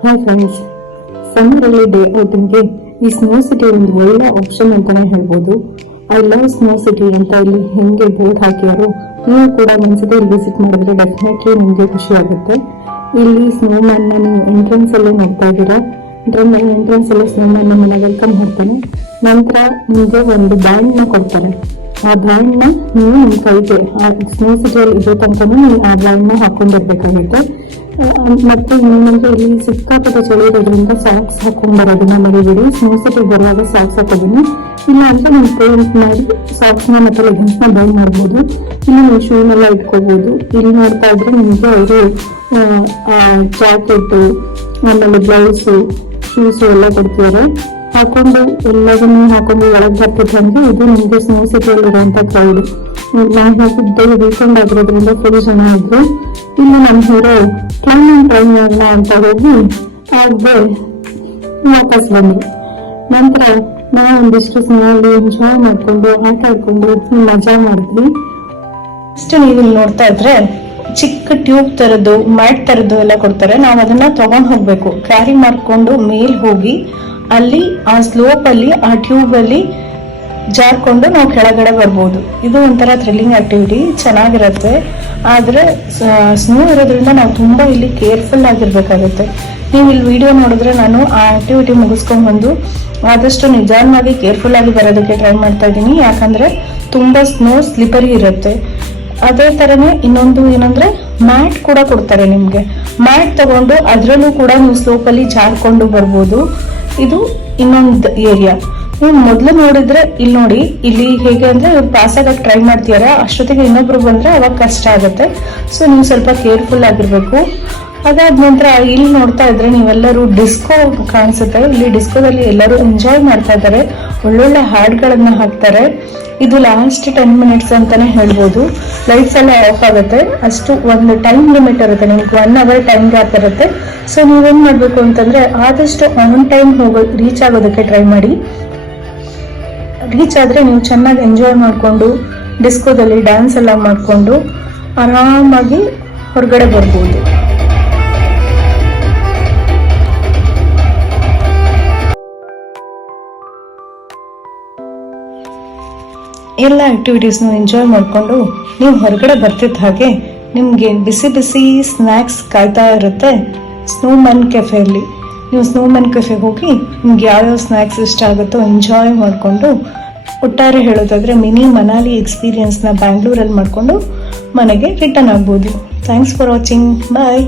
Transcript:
Hi friends, ಸಮ್ಮರಲ್ಲಿ day ಔಟಿಂಗ್ಗೆ ಈ snow city ಒಂದು ಒಳ್ಳೆ ಆಪ್ಷನ್ ಅಂತಾನೆ ಹೇಳ್ಬೋದು. ಐ ಲವ್ ಸ್ನೋ ಸಿಟಿ ಅಂತ ಇಲ್ಲಿ ಹೆಂಗೆ ಬೋರ್ಡ್ ಹಾಕಿಯಾರೋ, ನೀವು ಕೂಡ ಒಂದ್ಸತಿ ಇಲ್ಲಿ ವಿಸಿಟ್ ಮಾಡಿದ್ರೆ ಡೆಫಿನೆಟ್ಲಿ ನಿಮಗೆ ಖುಷಿ ಆಗುತ್ತೆ. ಇಲ್ಲಿ ಸ್ನೋ ಮ್ಯಾನ್ ನೀವು ಎಂಟ್ರೆನ್ಸ್ ಅಲ್ಲೇ ನೋಡ್ತಾ ಇದ್ದೀರಾ. ಎಂಟ್ರೆನ್ಸ್ ಅಲ್ಲೇ ಸ್ನೋ ಮ್ಯಾನ್ ನಮ್ಮನ್ನ ವೆಲ್ಕಮ್ ಮಾಡ್ತಾನೆ. ನಂತರ ನಿಮಗೆ ಒಂದು ಬ್ಯಾಂಡ್ ನ ಕೊಡ್ತಾರೆ. ಆ ಬ್ಯಾಂಡ್ ನ ನೀವು ನಿಮ್ಮ ಕೈಗೆ ಆ ಸ್ನೋ ಸಿಟಿಯಲ್ಲಿ ಇರೋ ತನಕ ನೀವು ಆ ಬ್ಯಾಂಡ್ ನ ಹಾಕೊಂಡಿರ್ಬೇಕಾಗುತ್ತೆ. ಮತ್ತೆ ಇನ್ನೊಂದು ಇಲ್ಲಿ ಸಿಕ್ಕಾಪಟ್ಟೆ ಚಳಿ ಇರೋದ್ರಿಂದ ಸಾಕ್ಸ್ ಹಾಕೊಂಡ್ ಬರೋದನ್ನ ಮರಿಬೇಡಿ. ಸ್ನೋ ಸಿಟಿಗೆ ಬರುವಾಗ ಸಾಕ್ಸ್ ಹಾಕೋದನ್ನ, ಇಲ್ಲ ಅಂದ್ರೆ ನೀವು ಪೇಂಟ್ ಮಾಡಿ ಸಾಕ್ಸ್ ನ ಮತ್ತೆ ಲೆಗಿನ್ಸ್ ನ ಬೈ ಮಾಡ್ಬೋದು. ಇಲ್ಲಿ ನೀವು ಶೂನೆಲ್ಲ ಇಟ್ಕೋಬಹುದು. ಇಲ್ಲಿ ನೋಡ್ತಾ ಇದ್ರೆ ನಿಮಗೆ ಅವರು ಜಾಕೆಟ್, ಆಮೇಲೆ ಬ್ಲೌಸ್, ಶೂಸ್ ಎಲ್ಲ ಕೊಡ್ತಿದ್ದಾರೆ. ಹಾಕೊಂಡು ಎಲ್ಲದನ್ನು ಹಾಕೊಂಡು ಒಳಗೆ ಬರ್ತಿದ್ದಂಗೆ ಇದು ನಿಮ್ಗೆ ಸ್ನೋ ಸಿಟಿಯಲ್ಲಿ ಇರುವಂತ ಕ್ರೌಡ್. ನಾನು ಹೋಗಿದ್ದೆ ವೀಕೆಂಡ್ ಆಗಿರೋದ್ರಿಂದ ಫುಲ್ ಜನ ಇದ್ರು. ಇಲ್ಲಿ ನಮ್ಮ ಹೀರೋ ಟ್ರೈನ್ ಮಾಡೋಣ ಅಂತ ಹೋಗಿ ಹಾಗೆ ವಾಪಸ್ ಬಂದ್ರು. ನಂತರ ನಾವು ಒಂದಿಷ್ಟು ಸ್ನೋಲ್ಲಿ ಎಂಜಾಯ್ ಮಾಡ್ಕೊಂಡು ಆಟ ಆಡ್ಕೊಂಡು ಮಜಾ ಮಾಡಿದ್ವಿ. ಅಷ್ಟು ನೀವು ಇಲ್ಲಿ ನೋಡ್ತಾ ಇದ್ರೆ ಚಿಕ್ಕ ಟ್ಯೂಬ್ ತರದ್ದು, ಮ್ಯಾಟ್ ತರದ್ದು ಎಲ್ಲ ಕೊಡ್ತಾರೆ. ನಾವು ಅದನ್ನ ತಗೊಂಡ್ ಹೋಗ್ಬೇಕು. ಕ್ಯಾರಿ ಮಾಡ್ಕೊಂಡು ಮೇಲ್ ಹೋಗಿ ಅಲ್ಲಿ ಆ ಸ್ಲೋಪ್ ಅಲ್ಲಿ ಆ ಟ್ಯೂಬ್ ಅಲ್ಲಿ ಜಾರ್ಕೊಂಡು ನಾವು ಕೆಳಗಡೆ ಬರ್ಬೋದು. ಇದು ಒಂಥರ ಥ್ರಿಲ್ಲಿಂಗ್ ಆಕ್ಟಿವಿಟಿ, ಚೆನ್ನಾಗಿರುತ್ತೆ. ಆದ್ರೆ ಸ್ನೋ ಇರೋದ್ರಿಂದ ನಾವು ತುಂಬಾ ಇಲ್ಲಿ ಕೇರ್ಫುಲ್ ಆಗಿರ್ಬೇಕಾಗುತ್ತೆ. ನೀವು ಇಲ್ಲಿ ವಿಡಿಯೋ ನೋಡಿದ್ರೆ ನಾನು ಆ ಆಕ್ಟಿವಿಟಿ ಮುಗಿಸ್ಕೊಂಡ್ ಬಂದು ಆದಷ್ಟು ನಿಧಾನವಾಗಿ ಕೇರ್ಫುಲ್ ಆಗಿ ಬರೋದಕ್ಕೆ ಟ್ರೈ ಮಾಡ್ತಾ ಇದ್ದೀನಿ. ಯಾಕಂದ್ರೆ ತುಂಬಾ ಸ್ನೋ ಸ್ಲಿಪರಿ ಇರುತ್ತೆ. ಅದೇ ತರನೇ ಇನ್ನೊಂದು ಏನಂದ್ರೆ ಮ್ಯಾಟ್ ಕೂಡ ಕೊಡ್ತಾರೆ. ನಿಮ್ಗೆ ಮ್ಯಾಟ್ ತಗೊಂಡು ಅದ್ರಲ್ಲೂ ಕೂಡ ನೀವು ಸ್ಲೋಪ್ ಅಲ್ಲಿ ಜಾರ್ಕೊಂಡು ಬರ್ಬೋದು. ಇದು ಇನ್ನೊಂದು ಏರಿಯಾ. ನೀವು ಮೊದ್ಲು ನೋಡಿದ್ರೆ ಇಲ್ಲಿ ನೋಡಿ, ಇಲ್ಲಿ ಹೇಗೆ ಅಂದ್ರೆ ಇವ್ರು ಪಾಸ್ ಆಗಕ್ಕೆ ಟ್ರೈ ಮಾಡ್ತೀರಾ, ಅಷ್ಟೊತ್ತಿಗೆ ಇನ್ನೊಬ್ರು ಬಂದ್ರೆ ಅವಾಗ ಕಷ್ಟ ಆಗುತ್ತೆ. ಸೊ ನೀವು ಸ್ವಲ್ಪ ಕೇರ್ಫುಲ್ ಆಗಿರ್ಬೇಕು. ಅದಾದ ನಂತರ ಇಲ್ಲಿ ನೋಡ್ತಾ ಇದ್ರೆ ನೀವೆಲ್ಲರೂ ಡಿಸ್ಕೋ ಕಾಣಿಸುತ್ತೆ. ಇಲ್ಲಿ ಡಿಸ್ಕೋದಲ್ಲಿ ಎಲ್ಲರೂ ಎಂಜಾಯ್ ಮಾಡ್ತಾ ಇದ್ದಾರೆ. ಒಳ್ಳೊಳ್ಳೆ ಹಾಡ್ಗಳನ್ನ ಹಾಕ್ತಾರೆ. ಇದು ಲಾಸ್ಟ್ 10 ಮಿನಿಟ್ಸ್ ಅಂತಾನೆ ಹೇಳ್ಬೋದು. ಲೈಟ್ಸ್ ಎಲ್ಲ ಆಫ್ ಆಗುತ್ತೆ. ಅಷ್ಟು ಒಂದು ಟೈಮ್ ಲಿಮಿಟ್ ಇರುತ್ತೆ. ನಿಮ್ಗೆ 1 ಅವರ್ ಟೈಮ್ ಗ್ಯಾಪ್ ಇರುತ್ತೆ. ಸೊ ನೀವೇನ್ ಮಾಡ್ಬೇಕು ಅಂತಂದ್ರೆ ಆದಷ್ಟು ಆನ್ ಟೈಮ್ ರೀಚ್ ಆಗೋದಕ್ಕೆ ಟ್ರೈ ಮಾಡಿ. ರೀಚ್ ಆದ್ರೆ ನೀವು ಚೆನ್ನಾಗಿ ಎಂಜಾಯ್ ಮಾಡ್ಕೊಂಡು ಡಿಸ್ಕೋದಲ್ಲಿ ಡ್ಯಾನ್ಸ್ ಎಲ್ಲ ಮಾಡ್ಕೊಂಡು ಆರಾಮಾಗಿ ಹೊರಗಡೆ ಬರ್ಬೋದು. ಎಲ್ಲ ಆಕ್ಟಿವಿಟೀಸ್ನು ಎಂಜಾಯ್ ಮಾಡಿಕೊಂಡು ನೀವು ಹೊರಗಡೆ ಬರ್ತಿದ್ದ ಹಾಗೆ ನಿಮಗೆ ಬಿಸಿ ಬಿಸಿ ಸ್ನ್ಯಾಕ್ಸ್ ಕಾಯ್ತಾ ಇರುತ್ತೆ ಸ್ನೋಮನ್ ಕೆಫೆಯಲ್ಲಿ. ನೀವು ಸ್ನೋಮನ್ ಕೆಫೆಗೆ ಹೋಗಿ ನಿಮ್ಗೆ ಯಾವ್ಯಾವ ಸ್ನ್ಯಾಕ್ಸ್ ಇಷ್ಟ ಆಗುತ್ತೋ ಎಂಜಾಯ್ ಮಾಡಿಕೊಂಡು, ಒಟ್ಟಾರೆ ಹೇಳೋದಾದ್ರೆ ಮಿನಿ ಮನಾಲಿ ಎಕ್ಸ್ಪೀರಿಯನ್ಸ್ನ ಬ್ಯಾಂಗ್ಳೂರಲ್ಲಿ ಮಾಡಿಕೊಂಡು ಮನೆಗೆ ರಿಟರ್ನ್ ಆಗ್ಬೋದು. Thanks for watching. ಬಾಯ್.